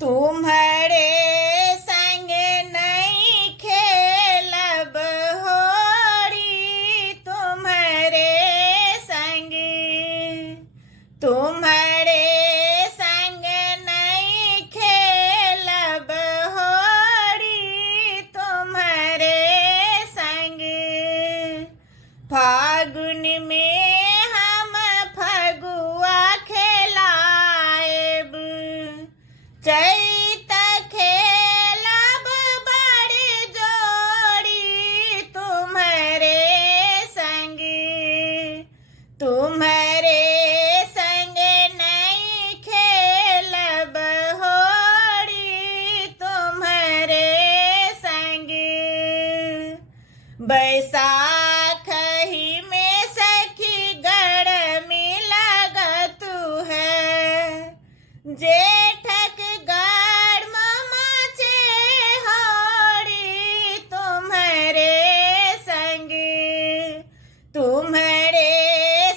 तुम्हारे संग नहीं खेलब होरी, तुम्हारे संग तुम्हारे संग नहीं खेलब होरी, तुम्हारे संग फागुन में हम फगुआ खेलाएब, चैत खेलब बड़ जोड़ी, तुम्हारे संग तुम्हारे संग नहीं खेलब होरी, तुम्हारे संग बैसाख ही में सखी गर्मी लगत है, जेठक गर्म मचे होरी, तुम्हारे संग तुम्हारे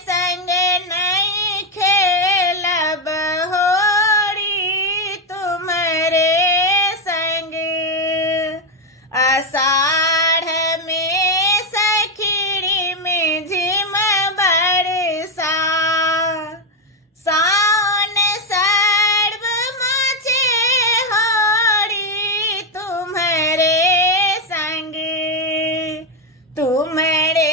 संग नहीं खेलब होरी, तुम्हारे संग आषाढ़ में सखीड़ी में झिम बरसा, सावन सर्व मचे होरी, तुम्हारे संग तुम्हारे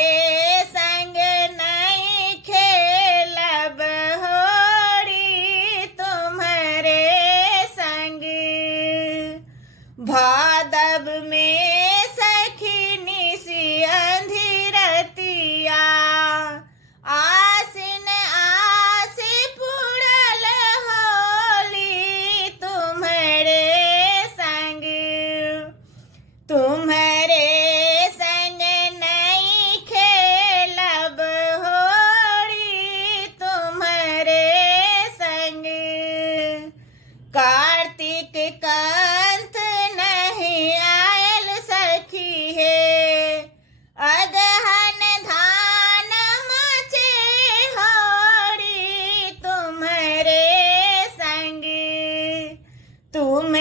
संग नहीं खेलब होरी, तुम्हारे संग भादव में सखी निसी अंधिरतिया, आसिन आसी पुरल होली, तुम्हारे संग तुम्हारे संग नहीं खेलब होरी, तुम्हारे संग कार्तिक कंत नहीं आयल सखी है, अगहन धान मचे होरी, तुम्हारे संग तुम